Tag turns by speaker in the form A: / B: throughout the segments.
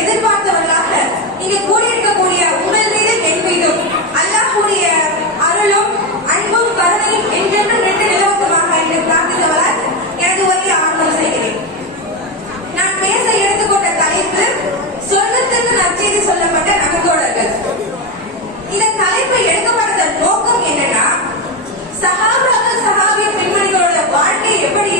A: எதிர்பார்த்தவர்களாக இங்கு கூடியிருக்கக்கூடிய உங்கள் மீது என் மீதும் அல்லாஹ்வுடைய அருளும் அன்பும் கருணையும் என்றென்றும் நின்று நிலவட்டுமாக என்று பிரார்த்தித்தவரால் எனது உரையை ஆரம்பம் செய்கிறேன். நான் பேச எடுத்துக்கொண்ட தலைப்பு சொர்க்கத்திற்கு நற்செய்தி சொல்லப்பட்ட நகத்தோடர்கள் இந்த தலைப்பு எடுக்கப்பட்டதன் நோக்கம் என்னன்னா சகாபாக்கள் சகாபிய பெண்மணிகளோட வாழ்க்கை எப்படி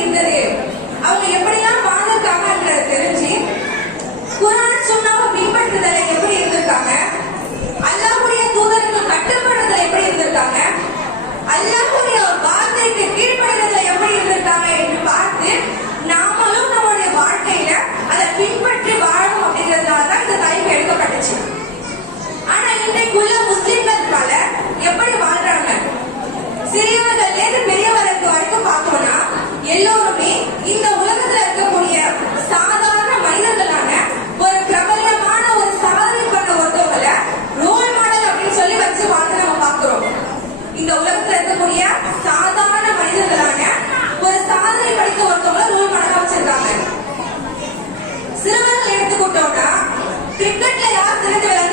A: இருக்கக்கூடிய சாதாரண மனிதர்களான ஒரு சாதனை படித்த ஒருத்தவங்கள ரோல் மாடலா வச்சிருக்காங்க. சிறுவர்கள் எடுத்துக்கிட்டோம்னா கிரிக்கெட்ல யார் சிறந்து விளங்க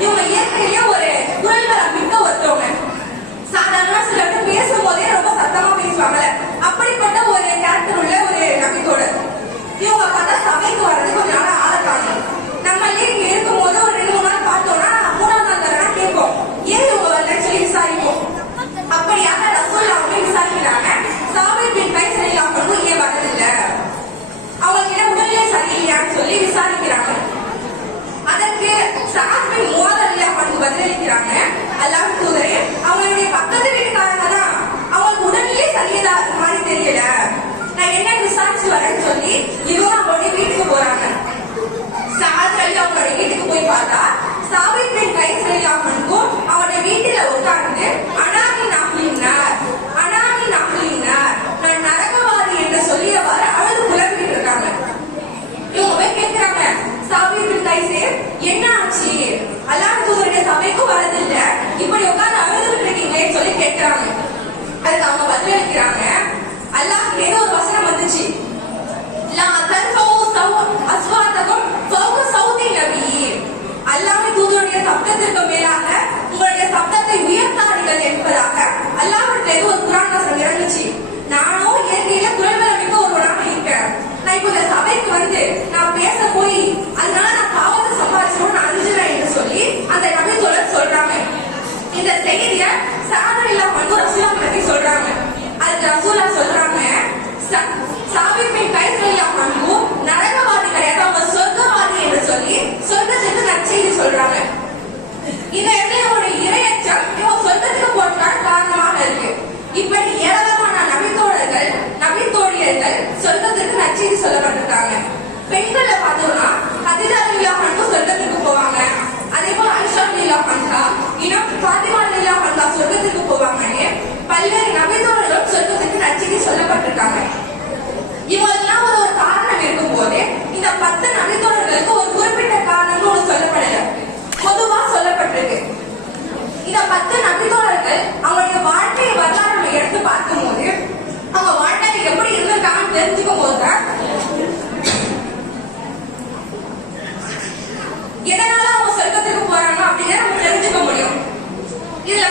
A: இவங்க இயற்கையிலேயே ஒரு குரல் வளம் மிக்க சாதாரணமா சில பேசும் போதே ரொம்ப சத்தமா பேசுவாங்கல்ல. அப்படிப்பட்ட ஒரு கேரக்டர் உள்ள ஒரு நம்பிக்கையோட இவங்க பார்த்தா சபைக்கு வர்றது கொஞ்சம் நாள்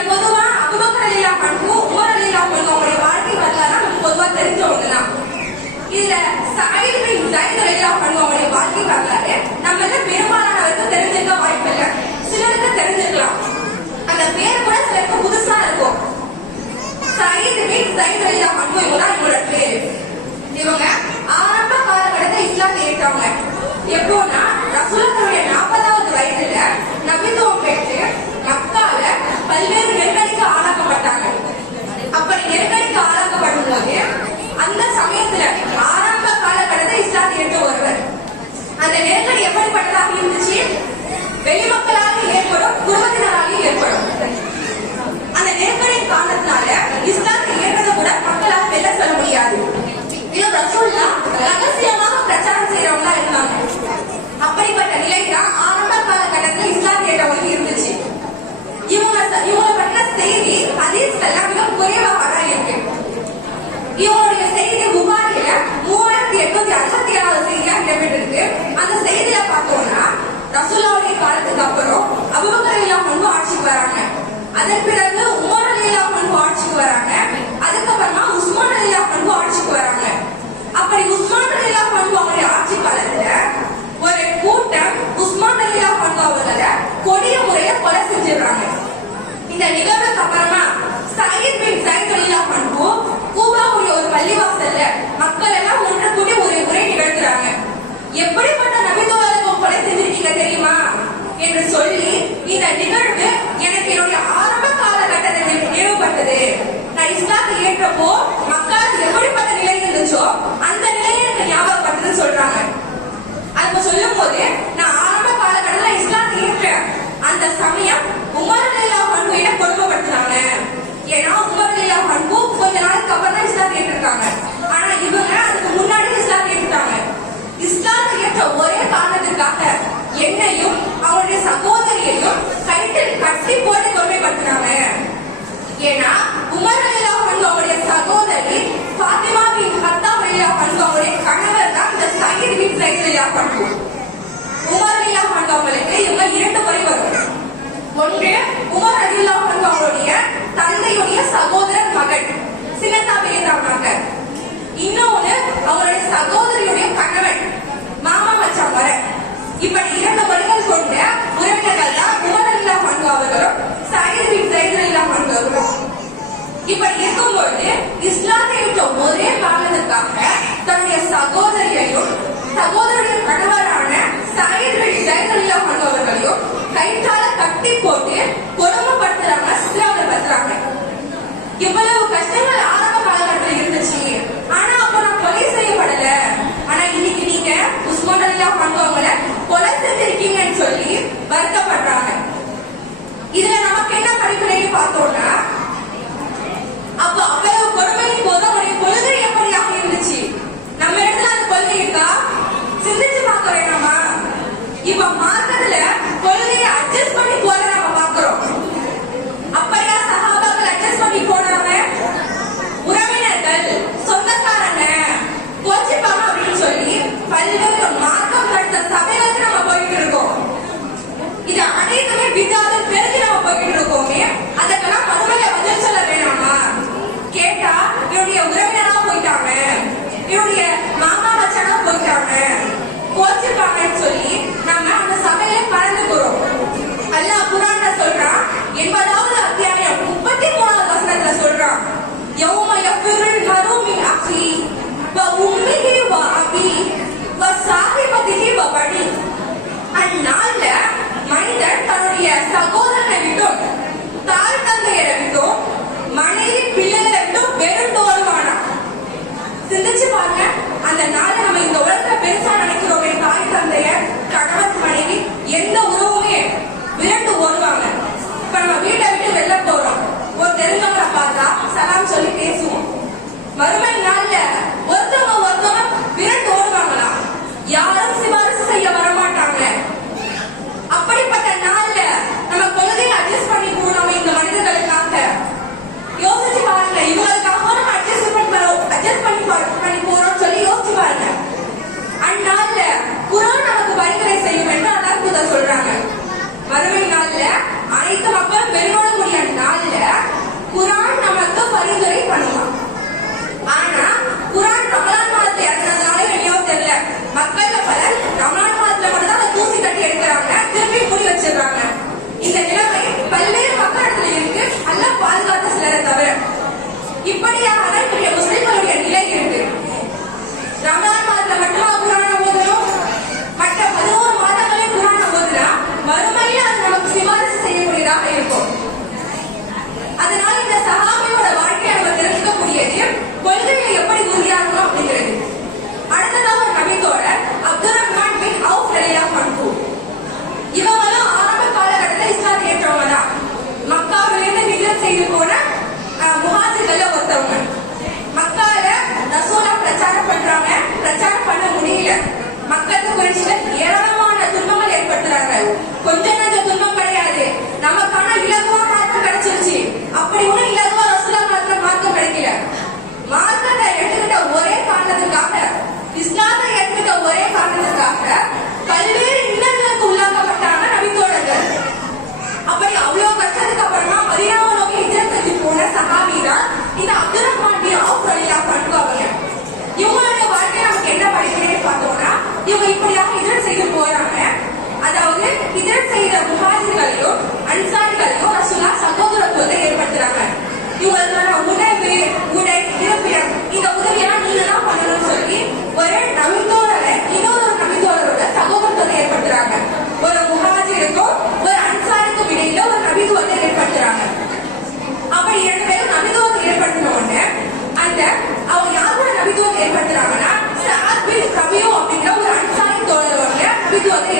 A: பொதுவா அபுபக்கர் அலி அன்ஹு உமர் அலி அன்ஹு அவங்களுடைய வாழ்க்கை வரலாறு நமக்கு பொதுவா தெரிஞ்ச ஒண்ணு தான் இதுல சயீத் பின் ஜயத் அலி வாழ்க்கை வரலாறு நம்மள பெரும்பாலானவருக்கு தெரிஞ்சிருக்க வாய்ப்பு இல்லை. சிலருக்கு தெரிஞ்சிருக்கலாம். அந்த பேர் கூட சிலருக்கு புதுசா இருக்கும். சயீத் பின் ஜயத் அலி அன்ஹு இவங்க இவங்களோட பேரு. இவங்க ஆரம்ப காலகட்டத்தில் இஸ்லாத்தை ஏற்றவங்க எப்போனா செய்தியாக செய்தியாக இடம்பெற்றிருக்கு அந்த செய்தியில பார்த்தோம்னா ரசூலாவுடைய காலத்துக்கு அப்புறம் அபுபக்கர் எல்லாம் முன்பு ஆட்சிக்கு வராங்க. அதன் பிறகு உமர் அலி எல்லாம் முன்பு ஆட்சிக்கு வராங்க. அதுக்கப்புறமா உஸ்மான் அலி எல்லாம் முன்பு ஆட்சிக்கு வராங்க. அப்படி உஸ்மான் அலி எல்லாம் முன்பு நெட்லையாக பண்ணுவோம் உமர்லையாக பண்ணவங்களுக்கு இவங்க இரண்டு வரி வரும் ஒன்று உமர் அலிலாக பண்ணவங்களுடைய தந்தையுடைய சகோதரர் மகள். சிலந்தாவில் இருந்தாங்க இன்னொன்னு அவருடைய சகோதரியுடைய கணவன் மாமா மச்சான் வர. இப்படி இரண்டு வரிகள் உறவினர்கள் தான் உமர் அலிலா பண்ணுவார்களும் சைடு பின் சைடு அலிலா பண்ணுவார்களும் இப்படி இருக்கும்போது இஸ்லாத்தை விட்ட ஒரே காரணத்துக்காக Ibu Mama.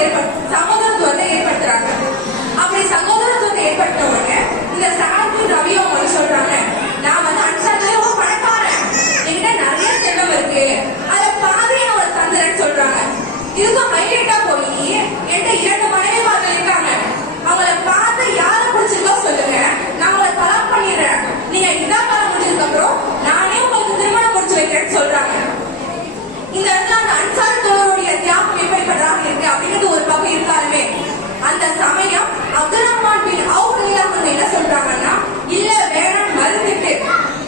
A: ஏற்பட்டு சகோதரத்துவத்தை ஏற்படுத்துறாங்க. அப்படி சகோதரத்துவத்தை ஏற்படுத்தவங்க உடனே இந்த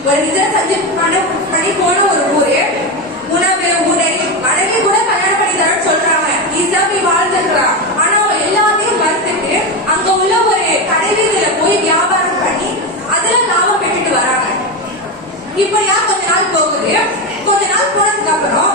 A: ஒரு விதர சந்திப்பான பணி போன ஒரு ஊரு உணவு உடை மனைவி கூட கல்யாணம் பண்ணி தரேன்னு சொல்றாங்க. ஈஸியா போய் வாழ்ந்துருக்கலாம் ஆனா அவன் எல்லாத்தையும் வறுத்துட்டு அங்க உள்ள ஒரு கடைவீதியில போய் வியாபாரம் பண்ணி அதுல லாபம் பெற்றுட்டு வராங்க. இப்படியா கொஞ்ச நாள் போகுது. கொஞ்ச நாள் போனதுக்கு அப்புறம்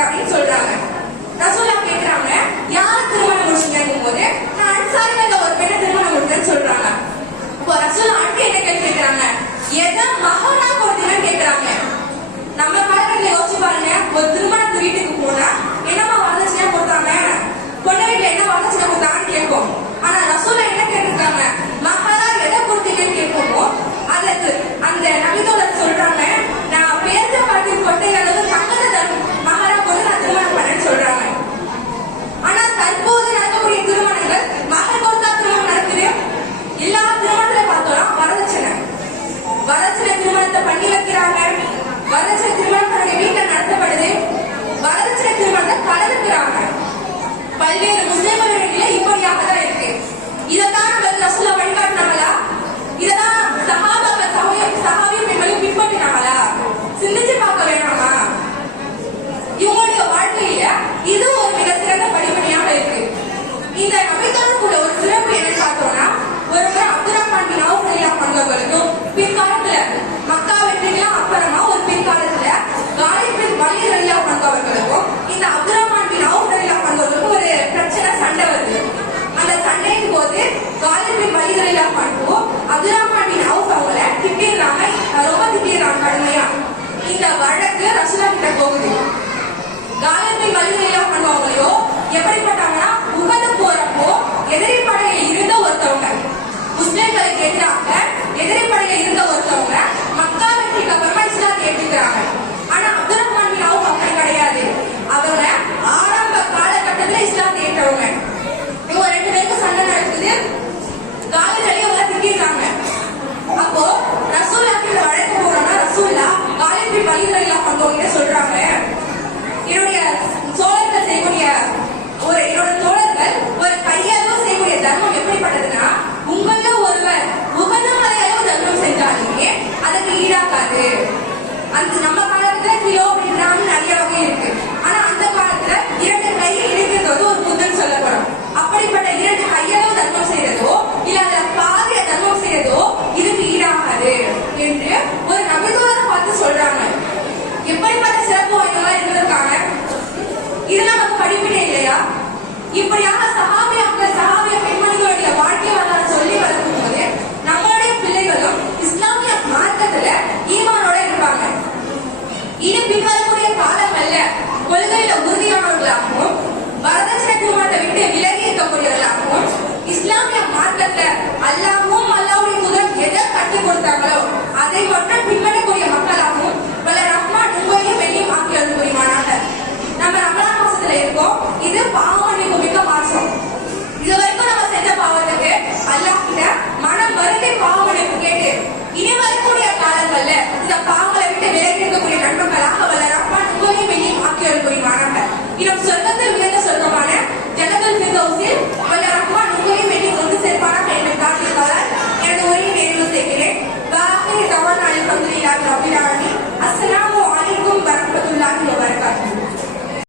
A: அப்படின்னு சொல்றாங்க. ரசோல்லா கேக்குறாங்க? யார் திருமணம் முடிச்சுட்டாங்க கேள்வியாக தான் இருக்கு. இதைத்தான் ரசூல வழிபாடு இந்த வழக்கு செஞ்சாலுமே அதுக்கு ஈடாகாது அந்த நம்ம காலத்துல கிலோ கிராம் நிறைய வகை இருக்கு. ஆனா அந்த காலத்துல இரண்டு கையை இருக்குன்றது ஒரு புத்தன் சொல்லப்படும். அப்படிப்பட்ட இரண்டு கையாலோ தர்மம் செய்யறதோ இல்ல அதுல பாதிய தர்மம் செய்யறதோ இதுக்கு ஈடாகாது என்று ஒரு நபிதூரர் பார்த்து சொல்றாங்க. எப்படிப்பட்ட சிறப்பு வாய்ந்தவா இருந்திருக்காங்க? இதெல்லாம் நம்ம படிப்பினை இல்லையா? இப்படியாக சகாபி அவங்க சகாபி இது பின்வரக்கூடிய காலம் அல்ல. கொள்கையில உறுதியானவர்களாகவும் வரதட்சணை குடும்பத்தை விட்டு விலகி